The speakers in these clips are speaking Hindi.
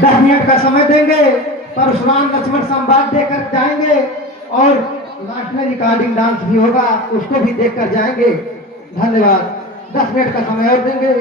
10 मिनट का समय देंगे, परशुराम लक्ष्मण संवाद देकर जाएंगे और लास्ट में रिकॉर्डिंग डांस भी होगा, उसको भी देखकर जाएंगे। धन्यवाद। 10 मिनट का समय और देंगे।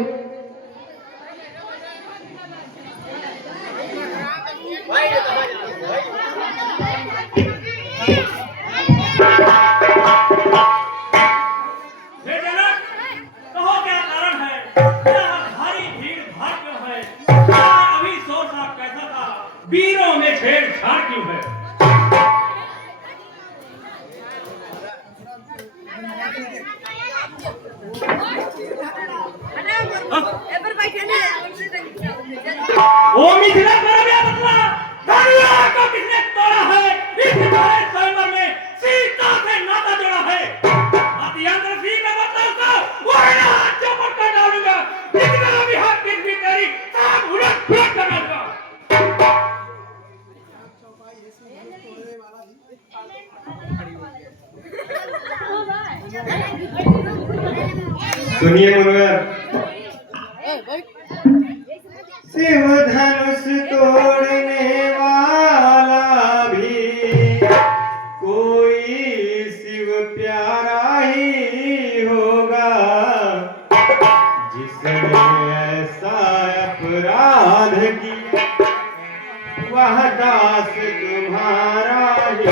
वीरों में छेड़छाड़ क्यों है? ओ मिथिला बदला धनुआ को किसने तोड़ा है? इस तुम्हारे स्वयंवर में सीता से नाता जोड़ा है। अतियंत्र सी में बदला उसको वरना चौपट कर डालूंगा। जितना भी हाथ किस भी तेरी सब उलट पुलट कर डालूंगा। सुनिए मुनवर, शिव धनुष तोड़ने वाला भी कोई शिव प्यारा ही होगा, जिसने ऐसा अपराध किया वह दास तुम्हारा ही।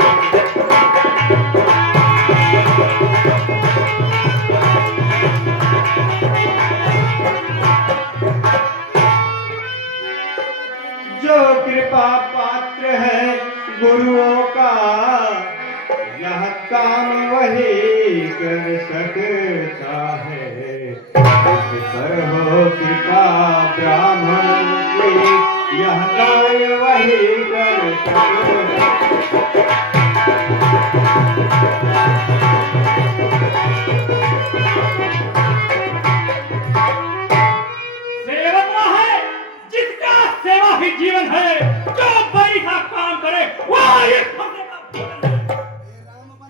जो कृपा पात्र है गुरुओं का, यह काम वही कर सकता है। इस पर हो कृपा ब्राह्मण की, यह कार्य वही कर सकता है। जीवन है, जो बड़ी का काम करे वो ये खतरे का भोजन है।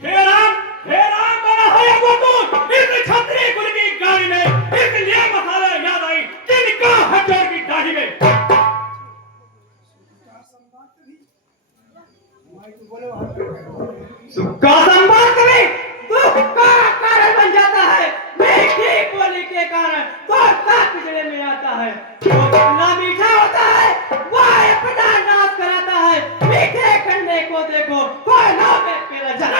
हे राम बना है वो तू इस क्षत्रिय कुल की गाड़ी में, इसलिए मसाला याद आई किनका हजर की दाढ़ी में। सुक्का संवाद कभी दुख का कारण बन जाता है। मीठी बोली के कारण तो पिछड़े में आता है। जो कितना मीठा होता है वह अपना नाश कराता है। मीठे खंडे को देखो कोई ना पेला चला।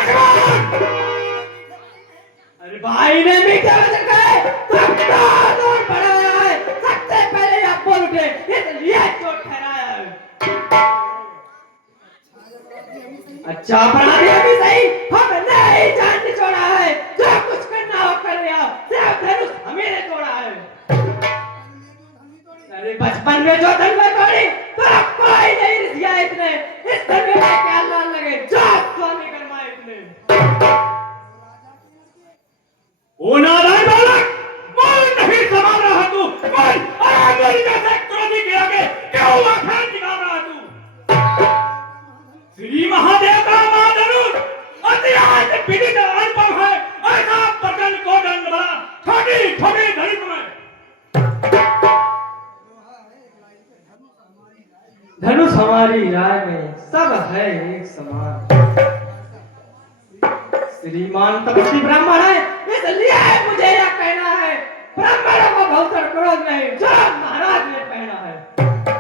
अरे भाई ने मीठे वचन कहे तो क्रोध और बढ़ाया है। सबसे पहले आप बोल उठे इसलिए चोट ठहराया है। अच्छा अपराधी अभी सही, हमने ही जान निचोड़ा है। जो कुछ करना हो कर लिया, सिर्फ धनुष हमें ने तोड़ा है। अरे बचपन में जो धन में तोड़ी तो कोई नहीं रिसिया इतने। इस धन में क्या लाल लगे जो स्वामी गरमाए इतने। ओ नारायण बालक, बोल नहीं संभाल रहा तू। बोल मेरी जैसे क्रोधी के आगे क्यों आंखें निकाल रहा तू? श्री महादेव का महाधनुष अत्यंत विदित अनुभव है। ऐसा बचन को दंड बड़ा छोटी छोटी धनुष में। धनुष हमारी राय में सब है एक समान। श्रीमान तपस्वी ब्राह्मण है इसलिए मुझे यह कहना है। ब्राह्मणों को बहुत क्रोध नहीं जो महाराज ने पहना है।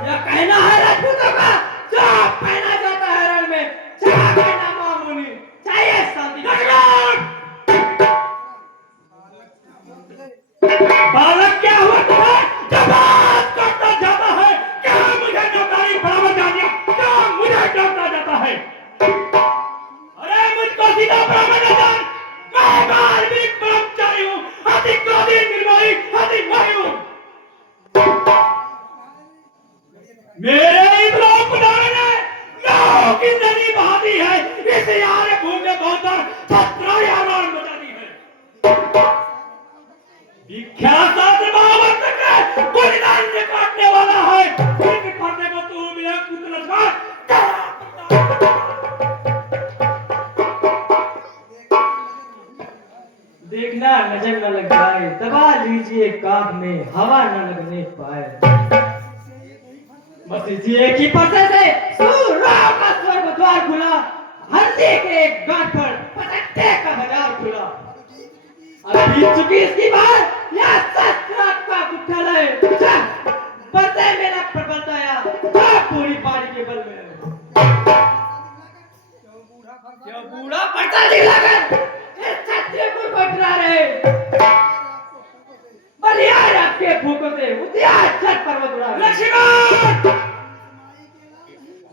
यह कहना है राजपूतों का जो पहना जाता है रण में। चाहे कहना मामूली चाहिए शांति। बालक क्या हुआ तुम्हें? जब बात करता जाता है क्या मुझे नौकरी बराबर जा दिया? क्या मुझे डरता जाता है? अरे मुझको सीधा ब्राह्मण न जान। मैं धार्मिक ब्रह्मचारी हूँ, अति क्रोधी निर्मोही अति मोही हूँ। मेरे इब्राहिम खुदाने ने लहू की नदी बहा दी है। इस यार भूमि में बहुत बार छत्र यारान बचा दी है। विख्यात शास्त्र महावर्तक है, बलिदान से काटने वाला है। इनके पर्दे को तू मिला पुत्र लक्ष्मण देखना नजर न लग जाए, दबा लीजिए कान में हवा न लगने पाए। बस इसी एक ही पर्दे से सूर्य का स्वर्ग द्वार खुला, हल्दी के एक गांठ पर पटक्के का बाजार खुला। अब बीत चुकी इसकी बात, यह सत्रह का कुठाला है। पर्दे मेरा प्रबलताया, पूरी बाड़ी के बल में क्यों बूढ़ा पर्दा दिखलाकर इस क्षत्रिय को कटरा रहे। बलियार आपके फूकों से उद्यान छत पर्वत उड़ा रहे। लक्ष्मण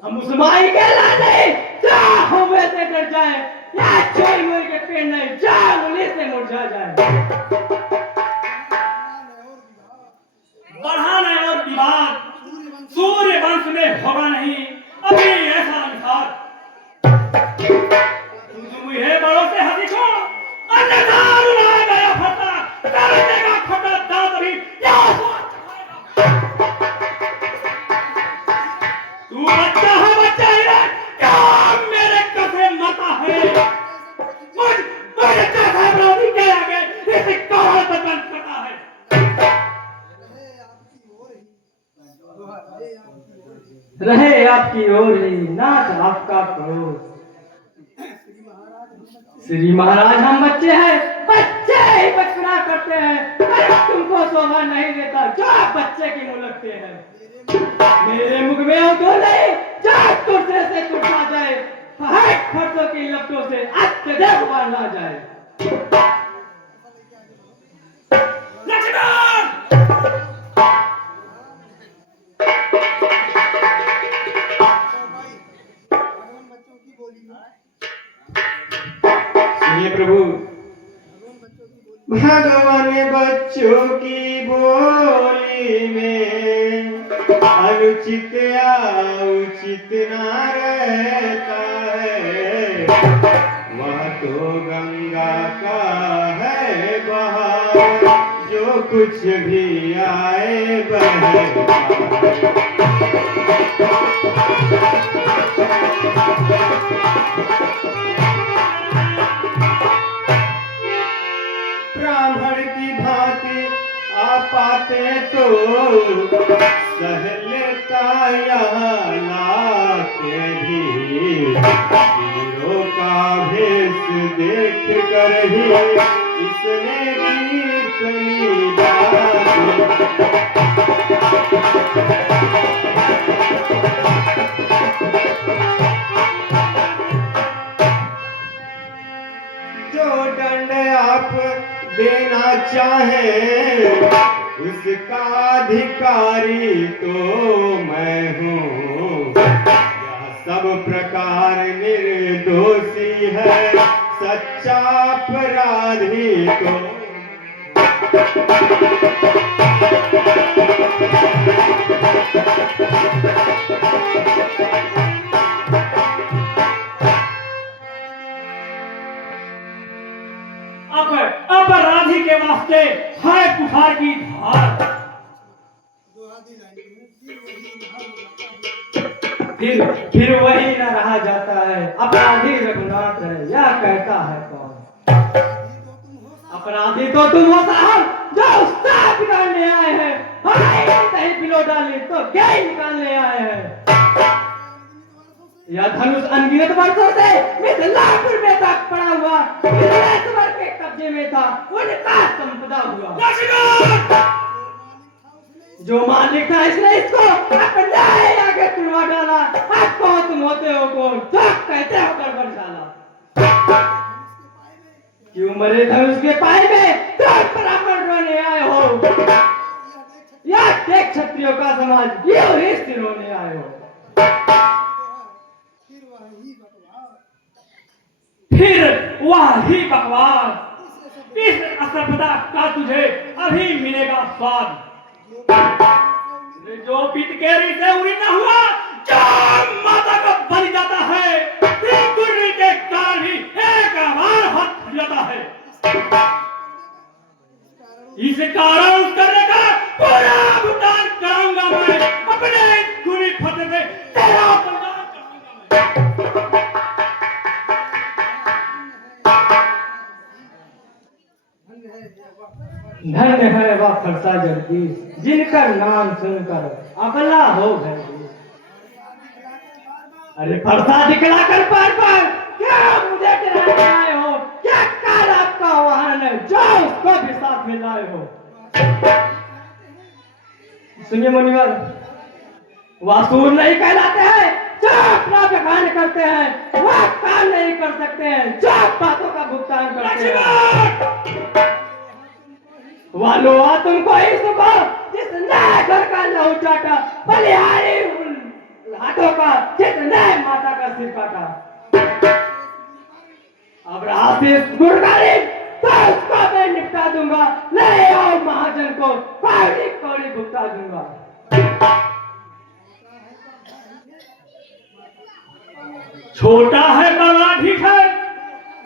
हम उस माई के लाने जा हुए से डर जाए, या छोई मोई के पेड़ नहीं जा उन्हीं से मुरझा जाए। बढ़ाना और विवाद सूर्य वंश में होगा नहीं अभी ऐसा अनुसार। तुम है बड़ों से हंसी को अन्यथा उड़ाया गया फटा करने का फटा दांत भी क्या तू बच्चा है बच्चा ही रह क्या मेरे कसे मता है मुझे चाहता है ब्राह्मणी के आगे इसे कौन बदन करता है। रहे आपकी ओर ही नाच आपका क्रोध। श्री महाराज हम बच्चे हैं, बच्चे ही बचपना करते हैं, पर तुमको शोभा नहीं देता जो आप बच्चे की मुंह लगते हैं। मेरे मुख में हो तो नहीं जो तुरसे से टूटा जाए, हट फर्दों की लपटों से अत्यधिक बांधा जाए। प्रभु भगवान बच्चों की बोली में अनुचित या उचित ना रहता है। वह तो गंगा का है बहाव, जो कुछ भी आए बहता। ब्राह्मण की भांति आपाते तो सह लेता यहाँ लाते भी। हीरो का भेष देख कर ही इसने कितनी बात। जो दंड आप देना चाहे उसका अधिकारी तो मैं हूँ। यह सब प्रकार निर्दोषी है, सच्चा अपराधी तो अपराधी के वास्ते है कुठार की धार। फिर वही न रहा जाता है, अपराधी रघुनाथ है यह कहता है कौन। अपराधी तो तुम हो साहब जो साफ निकालने आए हैं, हमारी सही पिलो डाली तो गैर निकालने आए हैं। यह धनुष अनगिनत वर्षों से मिथिलापुर में तक पड़ा हुआ मिथिलेश्वर के कब्जे में था, उनका संपदा हुआ। जो मालिक था इसने इसको अपने आगे तुड़वा डाला। आप कौन तुम होते हो कौन, जो कहते हो कर बरसाला। क्यों मरे धनुष के पाए में तो ब्राह्मण रोने आए हो, या देख क्षत्रियों का समाज ये स्थिर होने आए हो। फिर वह ही बकवास, इस असभ्यता का तुझे अभी मिलेगा स्वाद। जो पीत के री से उड़ी न हुआ, जो माता को बलि जाता है, फिर गुर्री के कारण भी एक बार हाथ फट जाता है। इस कारण करने का पूरा भुगतान कराऊंगा मैं, अपने गुर्री फटे में तेरा बलिदान कराऊंगा मैं। धन्य है वह फरसा जगदीश, जिनका नाम सुनकर अबला हो गए। अरे फरसा दिखलाकर पर क्या मुझे डराने आए हो? क्या काल आपका वाहन है जो उसको भी साथ में लाए हो? सुनिए मुनिवर, वासुर नहीं कहलाते हैं जो अपना व्यवहार करते हैं, वह काम नहीं कर सकते हैं जो बातों का भुगतान करते हैं। वालो तुमको ही सुबह जिसने घर का लहू चाटा, बलिहारी हाथों का जिसने माता का सिर काटा। अब रहा सिर्फ गुरगारी, तो उसको मैं निपटा दूंगा, ले आओ महाजन को कौड़ी कौड़ी भुगता दूंगा। छोटा है बड़ा ठीक है,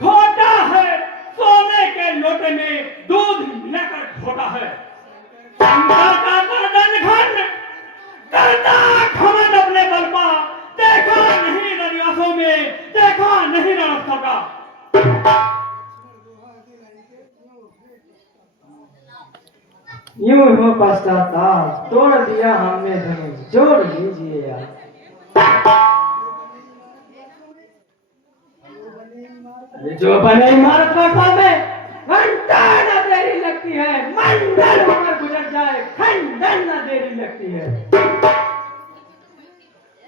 खोटा है सोने के लोटे में दूध मिलाकर खोटा है। शंकर का गर्दन घन करता घमंड अपने बल पर, देखा नहीं रनियासों में, देखा नहीं रणस्थल का। यूं हो पश्चाताप, तोड़ दिया हमने धनुष, जोड़ लीजिए यार। जो बने इमारत वर्षा में घंटा न देरी लगती है, मंडल होकर गुजर जाए खंडन न देरी लगती है।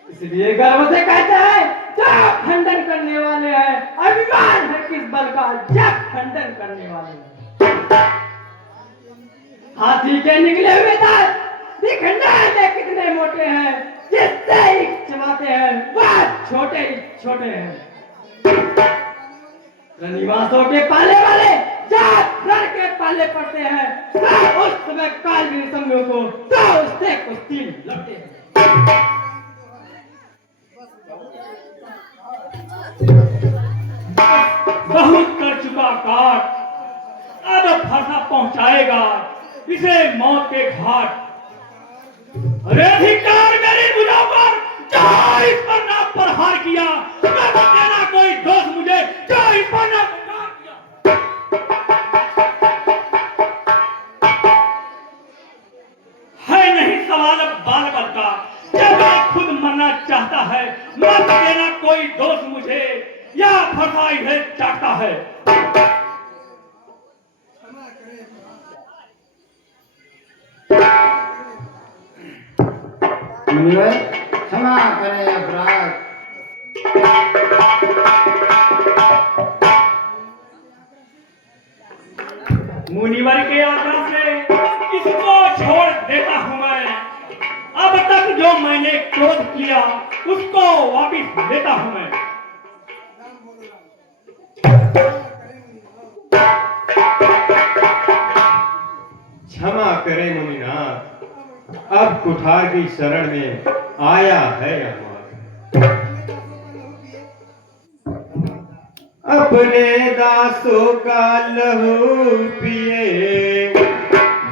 इसलिए गर्व से कहते हैं जो खंडन करने वाले हैं, अभिमान है किस बल का जब खंडन करने वाले हैं। हाथी के निकले हुए दांत दिखने में कितने मोटे हैं, जिससे ही चबाते हैं वह छोटे ही छोटे हैं। रनिवासों के पाले वाले जब रण के पाले पड़ते हैं, तो उस समय कालवीर समूह को तो उससे कुश्ती लड़ते हैं। बहुत कर चुका काट, अब फरसा पहुंचाएगा इसे मौत के घाट। अरे अधिकार मेरी बुझाओ पर जो इस पर नाम पर हार किया, मत देना कोई दोष मुझे जो इस पर नाम पर हार किया। है नहीं सवाल अब बाल बल का, जब मैं खुद मरना चाहता है, मत देना कोई दोष मुझे या फरसा इसे चाहता है। मुनिवर क्षमा करें अपराध। मुनिवर के आज्ञा से इसको छोड़ देता हूं मैं। अब तक जो मैंने क्रोध किया उसको वापिस लेता हूं मैं। क्षमा करें मुनिनाथ, अब कुठार की शरण में आया है हमारा। अपने दासों का लहू पिए,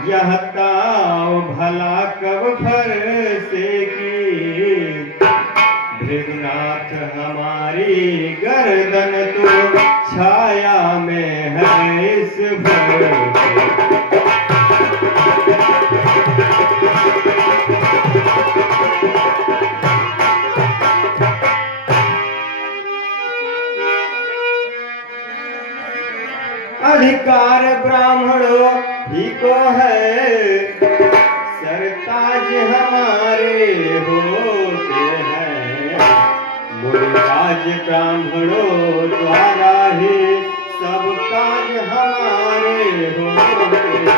यह ताव भला कब फरसेगी। भृगुनाथ हमारी गर्दन तो छाया में है इस भर। अधिकार ब्राह्मणों ही को है, सरताज हमारे होते हैं। मुनिराज ब्राह्मणों द्वारा ही सब काज हमारे होते हैं।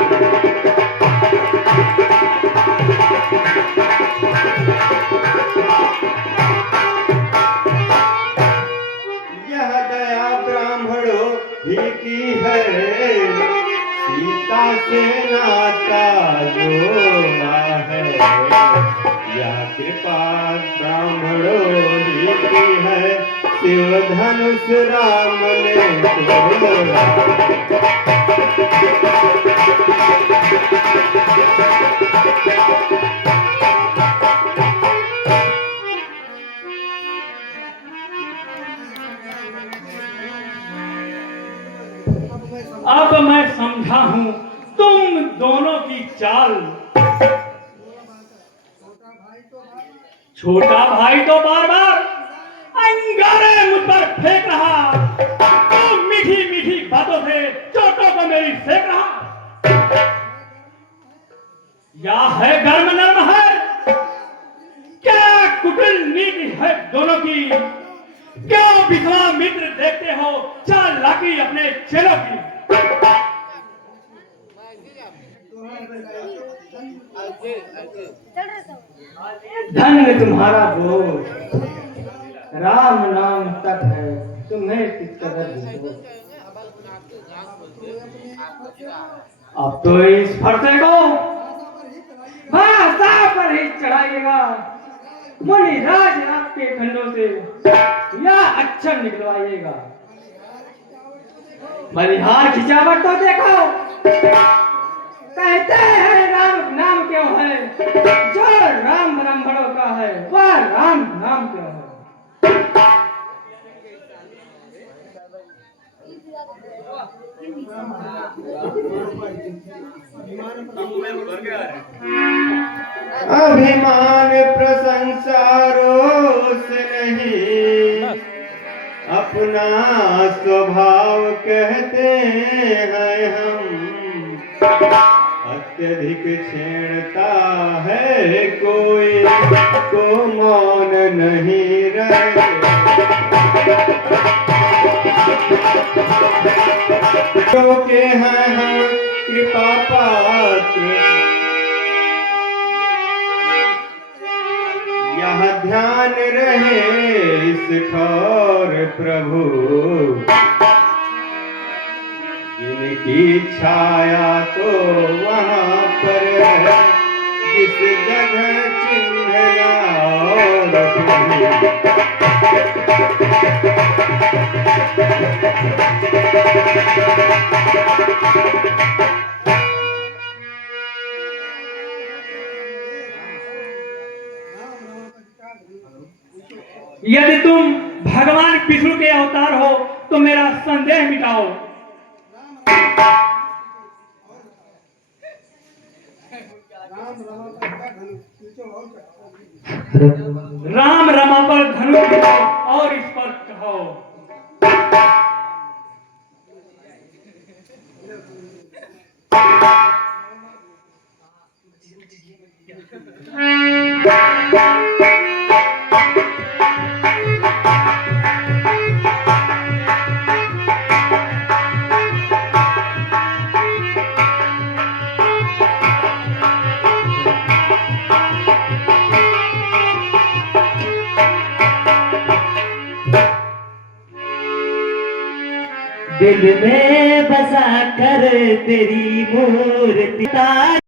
यह दया ब्राह्मणों ही की है, सीता से नाता जोड़ा है। यह कृपा ब्राह्मणों ही की है, शिव धनुष राम ने तोड़ा। अब मैं समझा हूं तुम दोनों की चाल। छोटा भाई तो बार बार अंगारे मुझ पर फेंक रहा, तो मीठी मीठी बातों से चोटों को मेरी सेक रहा। या है गर्म नर्म है, क्या कुटिल नीति है दोनों की, क्यों विश्वामित्र देखते हो चालाकी अपने चेलों की। धन्य तुम्हारा बोझ, राम नाम तक है तुम्हें किस कदर बोझ। अब तो इस फरसे को भाषा पर ही चढ़ाइएगा, मुनि राज आपके खंडों से या अक्षर निकलवाइएगा। बलिहार खिंचावट तो देखो, कहते हैं राम नाम क्यों है, जो राम ब्राह्मणों का है वह राम नाम क्यों है। अभिमान प्रशंसा रोष नहीं, अपना स्वभाव कहते हैं हम। अत्यधिक छेड़ता है कोई तो मौन नहीं रहे। जो के हैं हम कृपा पात्र, यह ध्यान रहे इस ठौर प्रभु। जिनकी छाया तो वहाँ पर है, जिस जगह चिन्ह यदि तुम भगवान विष्णु के अवतार हो तो मेरा संदेह मिटाओ। राम रमा पर धनुष उठाओ और इस पर चढ़ाओ। दिल में बसा कर तेरी मूर्ति